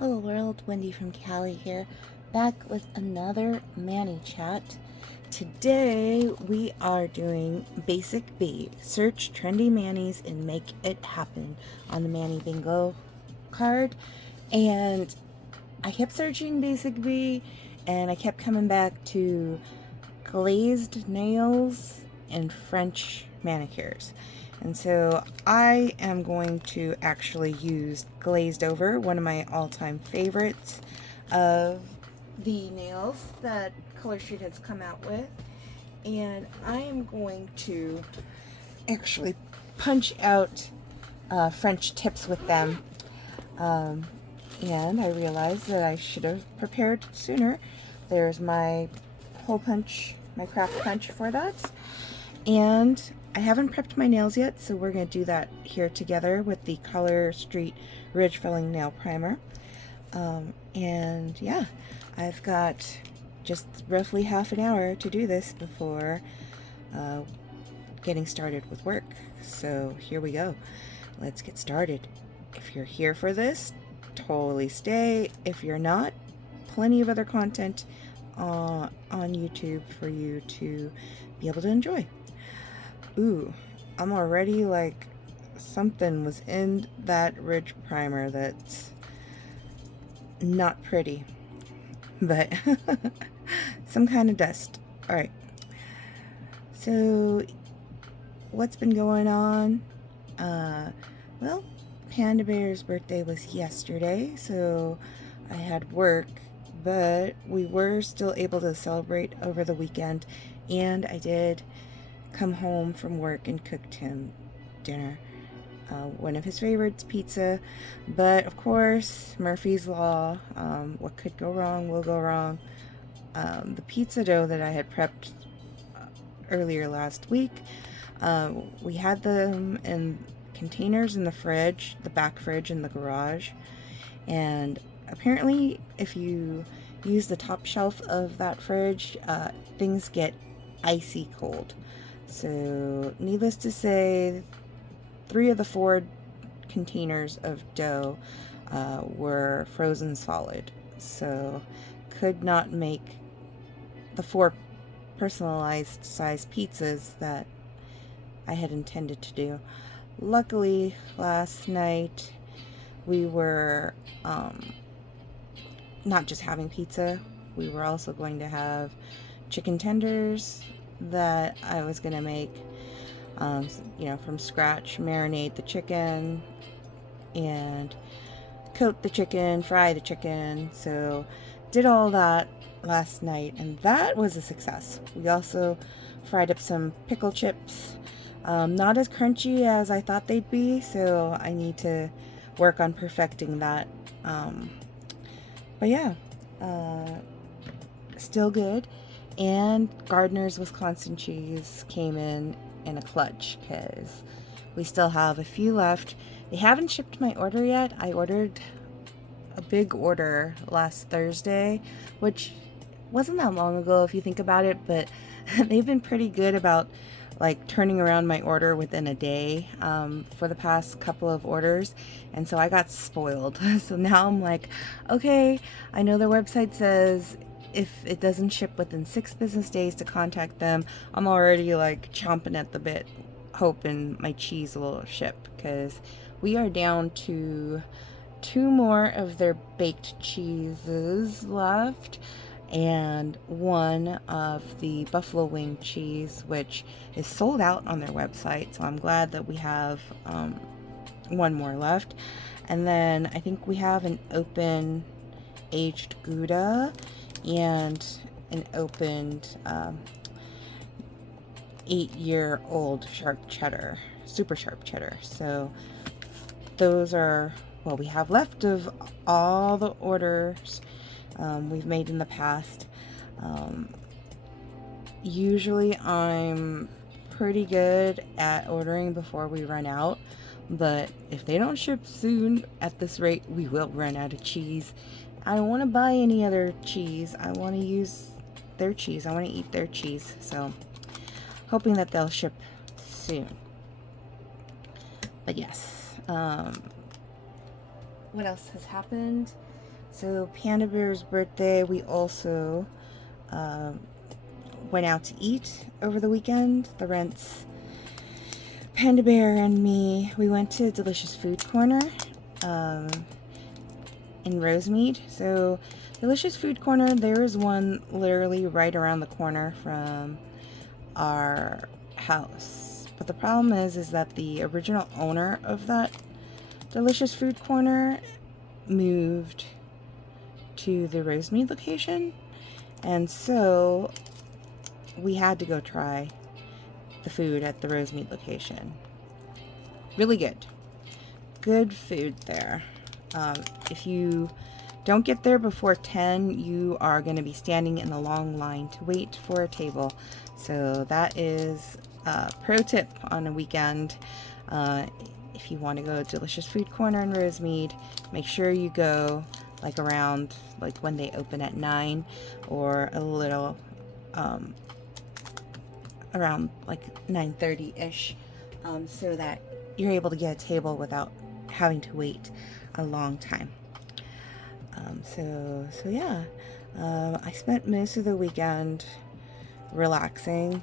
Hello world, Wendy from Cali here, back with another Manny chat. Today we are doing Basic B, search trendy Mannies and make it happen on the Manny Bingo card. And I kept searching Basic B and I kept coming back to glazed nails and French manicures. And so I am going to actually use Glazed Over, one of my all-time favorites of the nails that Color Street has come out with. And I am going to actually punch out French tips with them. And I realized that I should have prepared sooner. There's my hole punch, my craft punch for that. And I haven't prepped my nails yet, so we're going to do that here together with the Color Street Ridge Filling Nail Primer. And yeah, I've got just roughly half an hour to do this before getting started with work. So here we go. Let's get started. If you're here for this, totally stay. If you're not, plenty of other content on YouTube for you to be able to enjoy. Ooh, I'm already like something was in that ridge primer that's not pretty, but some kind of dust. All right, so what's been going on? Well, Panda Bear's birthday was yesterday, so I had work, but we were still able to celebrate over the weekend, and I did come home from work and cooked him dinner. One of his favorites, pizza, but of course, Murphy's Law, what could go wrong will go wrong. The pizza dough that I had prepped earlier last week, we had them in containers in the fridge, the back fridge in the garage, and apparently if you use the top shelf of that fridge, things get icy cold. So needless to say, 3 of the 4 containers of dough were frozen solid, so could not make the 4 personalized size pizzas that I had intended to do. Luckily, last night we were not just having pizza, we were also going to have chicken tenders that I was going to make, from scratch, marinate the chicken and coat the chicken, fry the chicken. So did all that last night, and that was a success. We also fried up some pickle chips, not as crunchy as I thought they'd be, so I need to work on perfecting that. But yeah, still good. And Gardner's Wisconsin cheese came in a clutch because we still have a few left. They haven't shipped my order yet. I ordered a big order last Thursday, which wasn't that long ago if you think about it, but they've been pretty good about like turning around my order within a day for the past couple of orders, and so I got spoiled. So now I'm like, okay, I know their website says if it doesn't ship within 6 business days to contact them. I'm already like chomping at the bit, hoping my cheese will ship, because we are down to 2 more of their baked cheeses left, and 1 of the buffalo wing cheese, which is sold out on their website. So I'm glad that we have 1 more left. And then I think we have an open aged Gouda and an opened 8-year-old sharp cheddar, super sharp cheddar. So those are what we have left of all the orders we've made in the past. Usually I'm pretty good at ordering before we run out, but if they don't ship soon at this rate, we will run out of cheese. I don't want to buy any other cheese. I want to use their cheese. I want to eat their cheese. So hoping that they'll ship soon. But yes, what else has happened? So Panda Bear's birthday, we also went out to eat over the weekend. The Rents, Panda Bear and me, we went to Delicious Food Corner in Rosemead. So Delicious Food Corner, there is one literally right around the corner from our house. But the problem is that the original owner of that Delicious Food Corner moved to the Rosemead location, and so we had to go try the food at the Rosemead location. Really good food there. If you don't get there before 10, you are going to be standing in a long line to wait for a table. So that is a pro tip on a weekend. If you want to go to Delicious Food Corner in Rosemead, make sure you go like around like when they open at 9 or a little around like 9:30-ish, so that you're able to get a table without having to wait a long time. So yeah, I spent most of the weekend relaxing.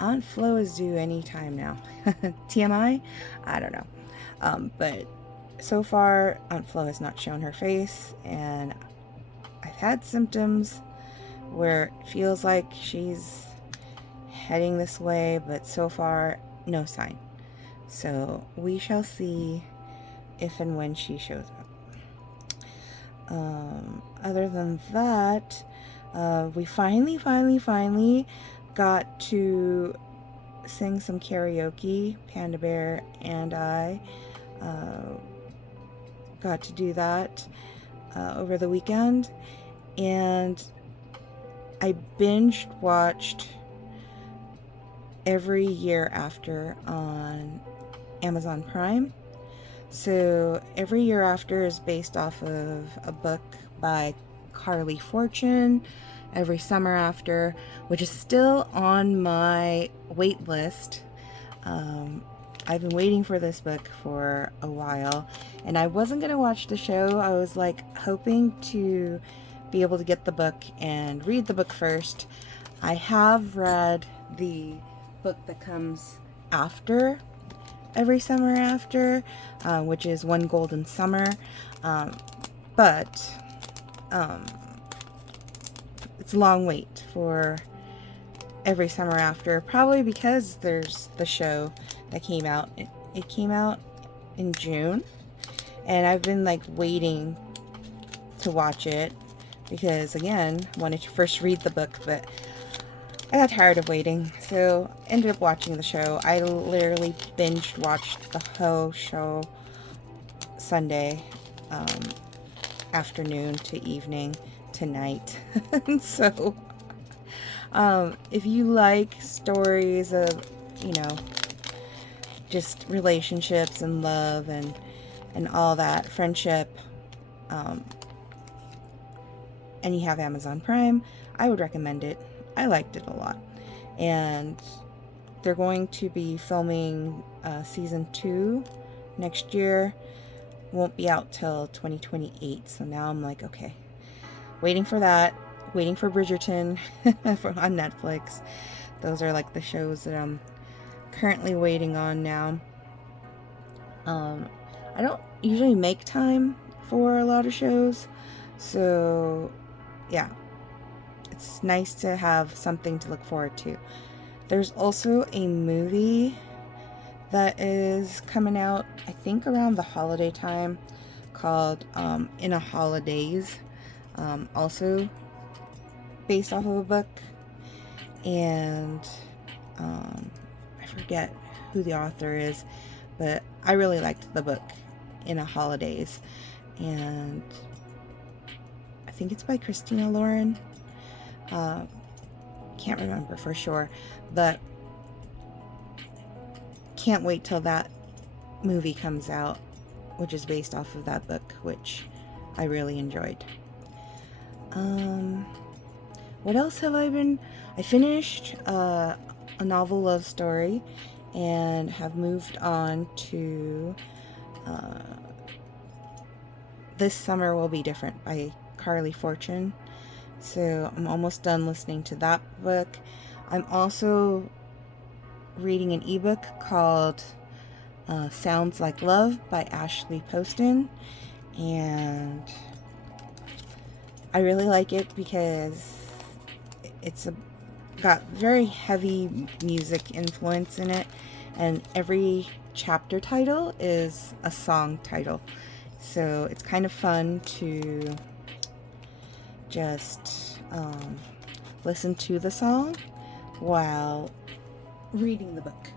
Aunt Flo is due any time now. TMI? I don't know. But so far, Aunt Flo has not shown her face, and I've had symptoms where it feels like she's heading this way, but so far, no sign. So we shall see if and when she shows up. Other than that, we finally got to sing some karaoke. Panda Bear and I got to do that over the weekend, and I binge watched Every Year After on Amazon Prime. So Every Year After is based off of a book by Carly Fortune, Every Summer After, which is still on my wait list. I've been waiting for this book for a while, and I wasn't going to watch the show. I was like hoping to be able to get the book and read the book first. I have read the book that comes after Every Summer After, which is One Golden Summer, but it's a long wait for Every Summer After, probably because there's the show that came out. It came out in June, and I've been like waiting to watch it because, again, wanted to first read the book, but I got tired of waiting, so ended up watching the show. I literally binge watched the whole show Sunday afternoon to evening to night. So if you like stories of, just relationships and love and all that, friendship, and you have Amazon Prime, I would recommend it. I liked it a lot. And they're going to be filming season 2 next year. Won't be out till 2028. So now I'm like, okay, waiting for that. Waiting for Bridgerton on Netflix. Those are like the shows that I'm currently waiting on now. I don't usually make time for a lot of shows, so yeah, it's nice to have something to look forward to. There's also a movie that is coming out, I think around the holiday time, called In a Holidays, also based off of a book, and I forget who the author is, but I really liked the book In a Holidays, and I think it's by Christina Lauren. Can't remember for sure, but can't wait till that movie comes out, which is based off of that book, which I really enjoyed. What else have I been? I finished a novel love story and have moved on to This Summer Will Be Different by Carly Fortune. So I'm almost done listening to that book. I'm also reading an ebook called Sounds Like Love by Ashley Poston, and I really like it because it's got very heavy music influence in it, and every chapter title is a song title, so it's kind of fun to just listen to the song while reading the book.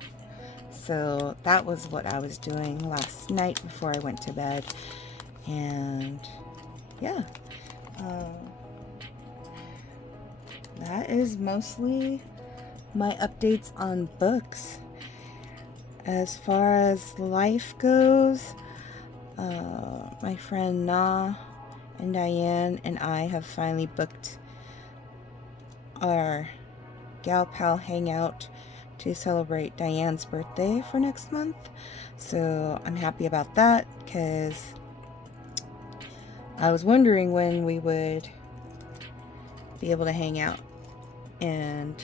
So that was what I was doing last night before I went to bed, and yeah, that is mostly my updates on books. As far as life goes, my friend Na and Diane and I have finally booked our gal pal hangout to celebrate Diane's birthday for next month. So I'm happy about that, because I was wondering when we would be able to hang out. And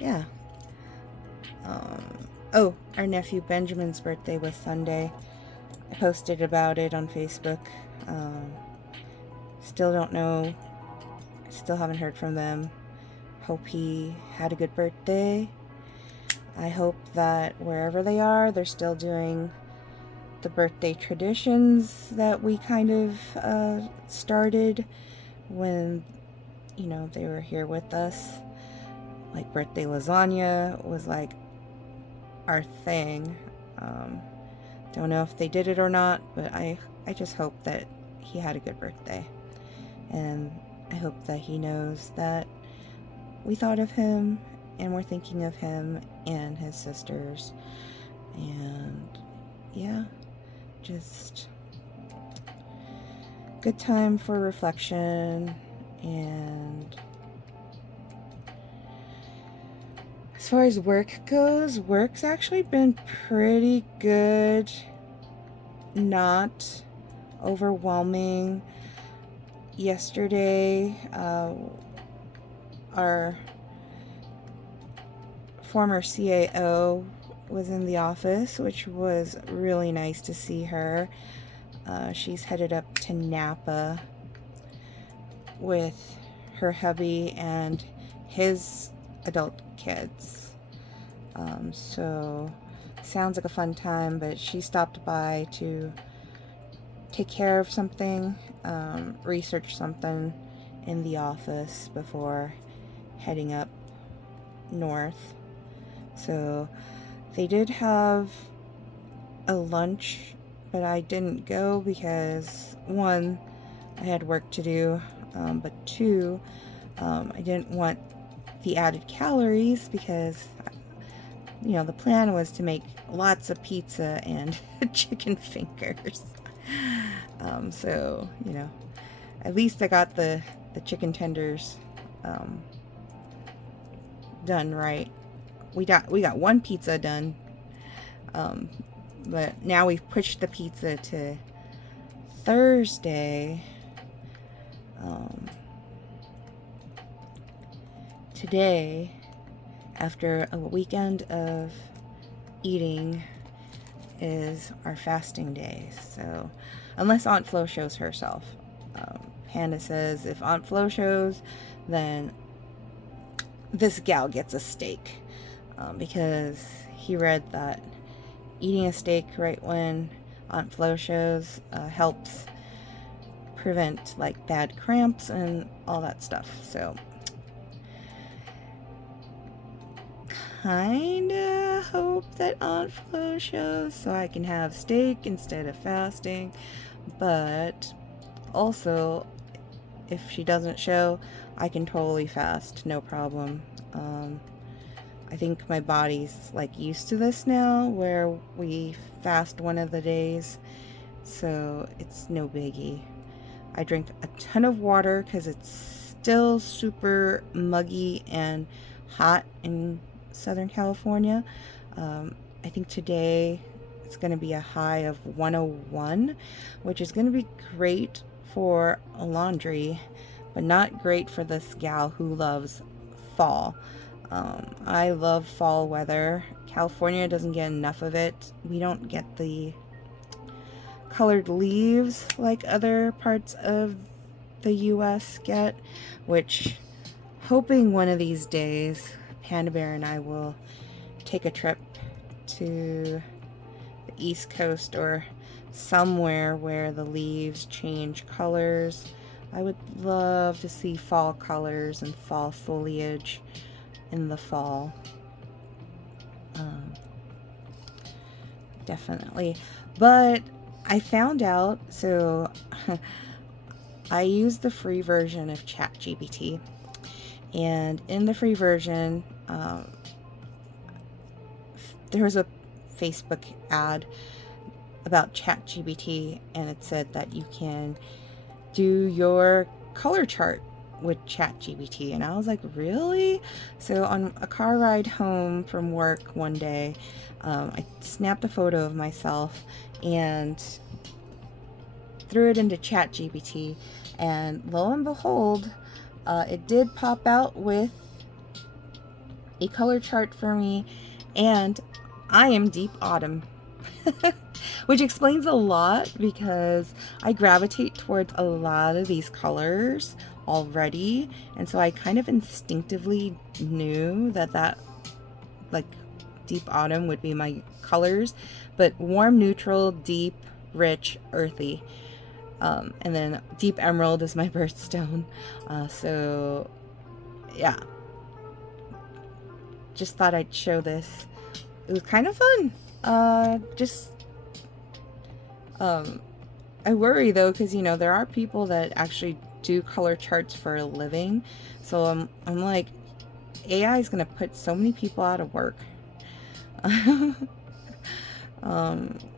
yeah. Oh, our nephew Benjamin's birthday was Sunday. I posted about it on Facebook. Still don't know. Still haven't heard from them. Hope he had a good birthday. I hope that wherever they are, they're still doing the birthday traditions that we kind of started when, you know, they were here with us. Like birthday lasagna was like our thing. Don't know if they did it or not, but I just hope that he had a good birthday. And I hope that he knows that we thought of him and we're thinking of him and his sisters. And yeah, just good time for reflection. And as far as work goes, work's actually been pretty good. Not overwhelming. Yesterday, our former CAO was in the office, which was really nice to see her. She's headed up to Napa with her hubby and his adult kids. So sounds like a fun time, but she stopped by to take care of something, research something in the office before heading up north. So they did have a lunch, but I didn't go because, one, I had work to do, but two, I didn't want the added calories because, you know, the plan was to make lots of pizza and chicken fingers. So, you know, at least I got the chicken tenders done right. We got one pizza done, but now we've pushed the pizza to Thursday. Today, after a weekend of eating, is our fasting day. So, unless Aunt Flo shows herself. Panda says if Aunt Flo shows, then this gal gets a steak. Because he read that eating a steak right when Aunt Flo shows helps prevent like bad cramps and all that stuff. So kinda hope that Aunt Flo shows so I can have steak instead of fasting. But also, if she doesn't show, I can totally fast, no problem. I think my body's like used to this now, where we fast one of the days, so it's no biggie. I drink a ton of water because it's still super muggy and hot in Southern California. I think today it's going to be a high of 101, which is going to be great for laundry, but not great for this gal who loves fall. I love fall weather. California doesn't get enough of it. We don't get the colored leaves like other parts of the US get, which hoping one of these days Panda Bear and I will take a trip to the East Coast or somewhere where the leaves change colors. I would love to see fall colors and fall foliage in the fall. Definitely. But I found out, so I use the free version of ChatGPT, and in the free version, there was a Facebook ad about ChatGPT, and it said that you can do your color chart with ChatGPT, and I was like, really? So on a car ride home from work one day, I snapped a photo of myself and threw it into ChatGPT, and lo and behold, it did pop out with a color chart for me, and I am deep autumn. Which explains a lot because I gravitate towards a lot of these colors already, and so I kind of instinctively knew that like deep autumn would be my colors, but warm, neutral, deep, rich, earthy, and then deep emerald is my birthstone. So yeah, just thought I'd show this. It was kind of fun. I worry though, because you know there are people that actually do color charts for a living, so I'm like, AI is gonna put so many people out of work,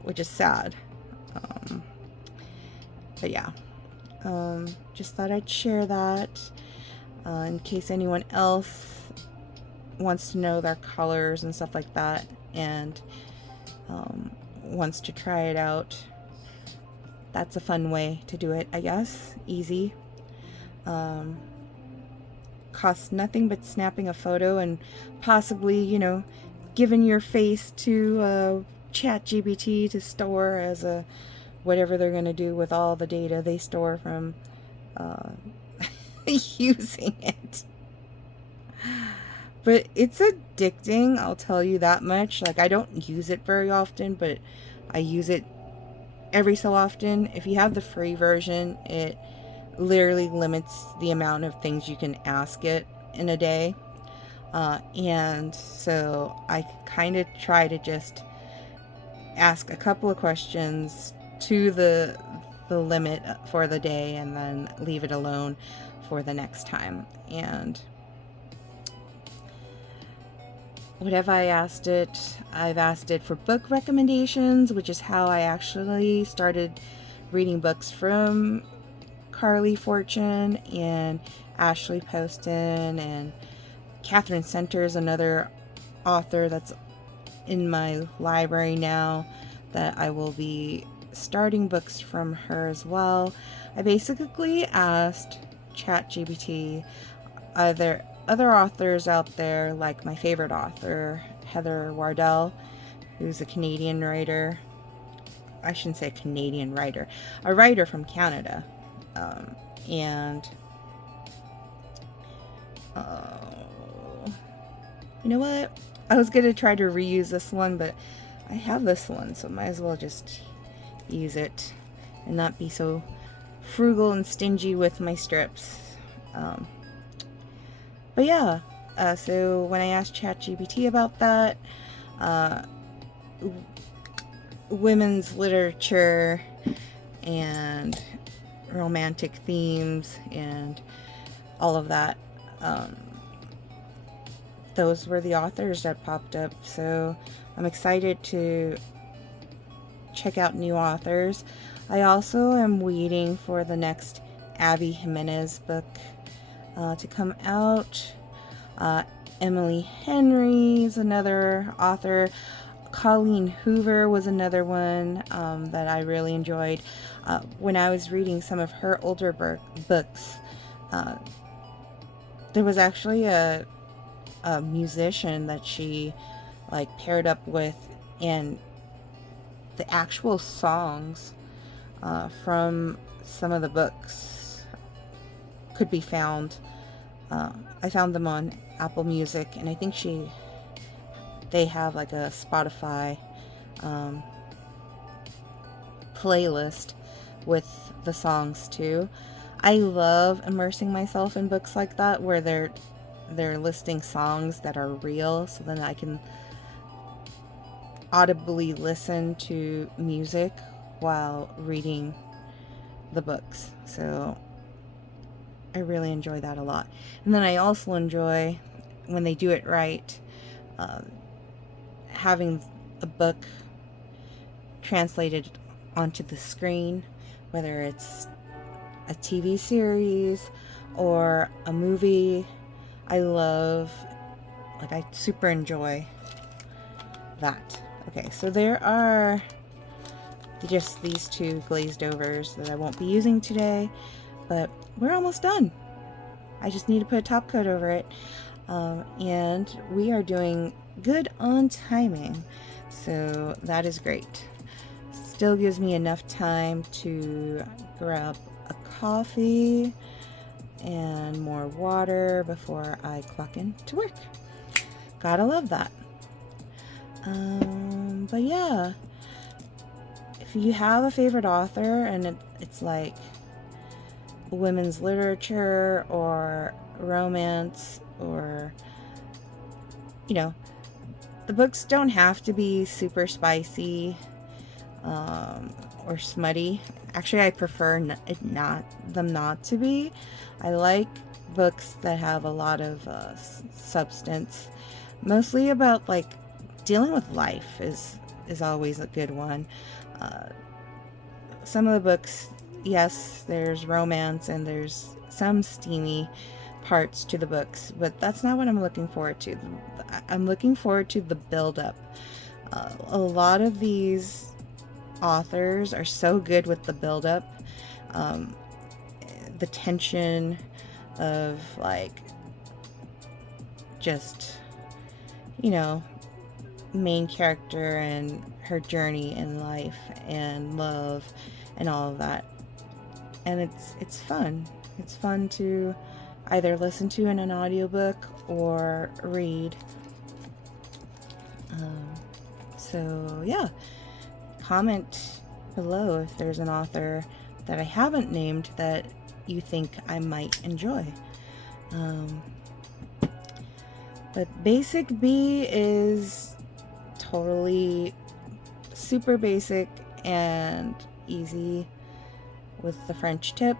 which is sad. But yeah, just thought I'd share that in case anyone else wants to know their colors and stuff like that, and wants to try it out. That's a fun way to do it, I guess. Easy. Costs nothing but snapping a photo and possibly, you know, giving your face to ChatGPT to store as a whatever they're going to do with all the data they store from using it. But it's addicting, I'll tell you that much. Like, I don't use it very often, but I use it every so often. If you have the free version, it literally limits the amount of things you can ask it in a day. And so I kind of try to just ask a couple of questions to the limit for the day and then leave it alone for the next time. And what have I asked it? I've asked it for book recommendations, which is how I actually started reading books from Carly Fortune and Ashley Poston, and Catherine Center's another author that's in my library now that I will be starting books from her as well. I basically asked ChatGPT, are there other authors out there, like my favorite author, Heather Wardell, who's a Canadian writer. I shouldn't say a Canadian writer, a writer from Canada. And you know what? I was going to try to reuse this one, but I have this one, so might as well just use it and not be so frugal and stingy with my strips. But yeah, so when I asked ChatGPT about that, women's literature and romantic themes and all of that, those were the authors that popped up. So I'm excited to check out new authors. I also am waiting for the next Abby Jimenez book to come out. Emily Henry's another author. Colleen Hoover was another one that I really enjoyed. When I was reading some of her older books, there was actually a musician that she like paired up with, and the actual songs from some of the books could be found. I found them on Apple Music, and I think they have like a Spotify playlist with the songs too. I love immersing myself in books like that where they're listing songs that are real, so then I can audibly listen to music while reading the books. So I really enjoy that a lot. And then I also enjoy, when they do it right, having a book translated onto the screen, whether it's a TV series or a movie. I super enjoy that. Okay, so there are just these two glazed overs that I won't be using today, but we're almost done. I just need to put a top coat over it, and we are doing good on timing, so that is great. Still gives me enough time to grab a coffee and more water before I clock in to work. Gotta love that. But yeah, if you have a favorite author and it's like women's literature or romance, or the books don't have to be super spicy or smutty. Actually, I prefer them not to be. I like books that have a lot of substance, mostly about like dealing with life is always a good one. Some of the books, yes, there's romance and there's some steamy parts to the books, but that's not what I'm looking forward to. I'm looking forward to the build-up. A lot of these authors are so good with the build-up, the tension of like just main character and her journey in life and love and all of that, and it's fun. It's fun to either listen to in an audiobook or read. So yeah, comment below if there's an author that I haven't named that you think I might enjoy. But Basic B is totally super basic and easy with the French tip.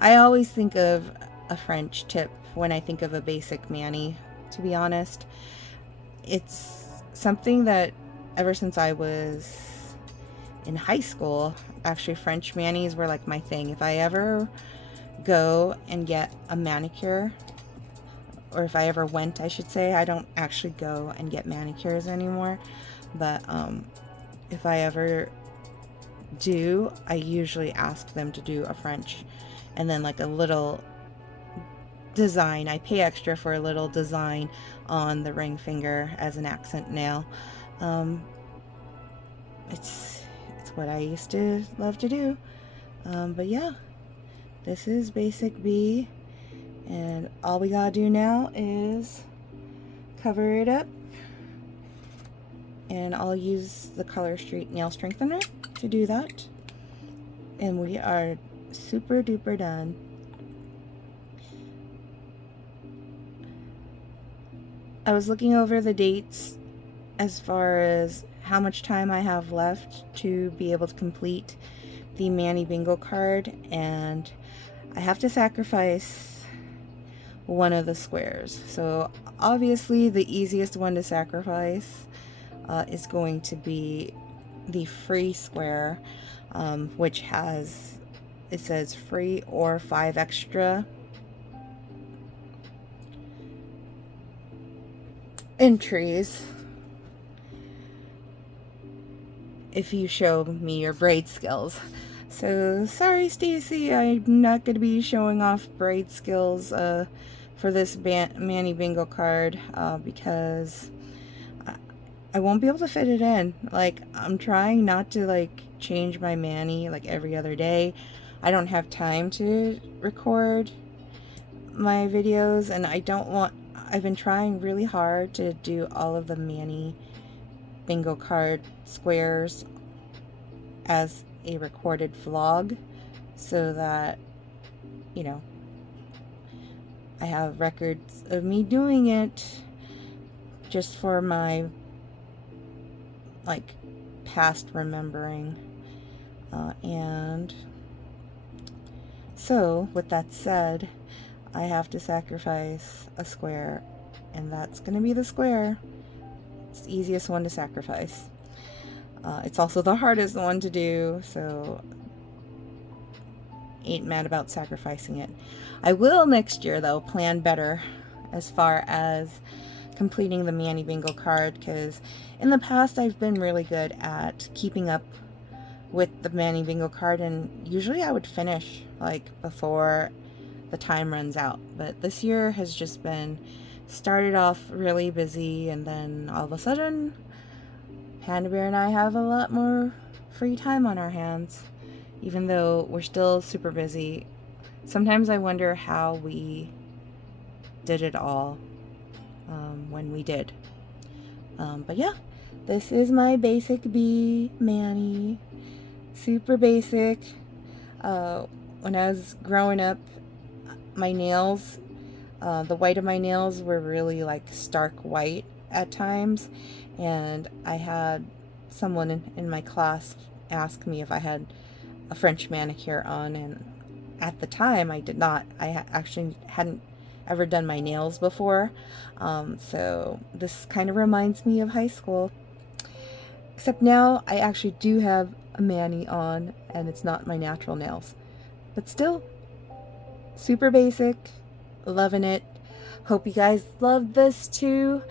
I always think of a French tip when I think of a basic mani, to be honest. It's something that ever since I was in high school, actually French manis were like my thing. If I ever go and get a manicure, or if I ever went, I should say, I don't actually go and get manicures anymore, but if I ever do, I usually ask them to do a French, and then like a little design. I pay extra for a little design on the ring finger as an accent nail. It's what I used to love to do. But yeah, this is Basic B, and all we gotta do now is cover it up, and I'll use the Color Street nail strengthener to do that, and we are super duper done. I was looking over the dates as far as how much time I have left to be able to complete the Mani Bingo card, and I have to sacrifice one of the squares. So obviously the easiest one to sacrifice is going to be the free square, which it says free or 5 extra entries. if you show me your braid skills. So sorry, Stacy, I'm not going to be showing off braid skills for this Manny Bingo card because I won't be able to fit it in. Like, I'm trying not to like change my Manny like every other day. I don't have time to record my videos, and I've been trying really hard to do all of the Manny Bingo card squares as a recorded vlog so that, you know, I have records of me doing it just for my like past remembering. And so with that said, I have to sacrifice a square, and that's gonna be the square. It's the easiest one to sacrifice. It's also the hardest one to do, so ain't mad about sacrificing it. I will next year though plan better as far as completing the Manny Bingo card, because in the past I've been really good at keeping up with the Manny Bingo card, and usually I would finish like before the time runs out. But this year has just been started off really busy, and then all of a sudden Panda Bear and I have a lot more free time on our hands, even though we're still super busy. Sometimes I wonder how we did it all when we did. But yeah, this is my basic B Manny. Super basic. When I was growing up, my nails, the white of my nails were really like stark white at times, and I had someone in my class ask me if I had a French manicure on, and at the time I did not. I actually hadn't ever done my nails before, so this kind of reminds me of high school, except now I actually do have a mani on, and it's not my natural nails, but still super basic, loving it. Hope you guys loved this too.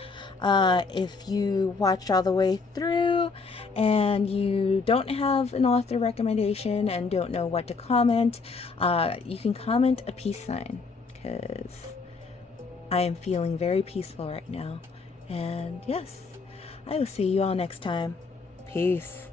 If you watched all the way through and you don't have an author recommendation and don't know what to comment, you can comment a peace sign, because I am feeling very peaceful right now. And yes, I will see you all next time. Peace.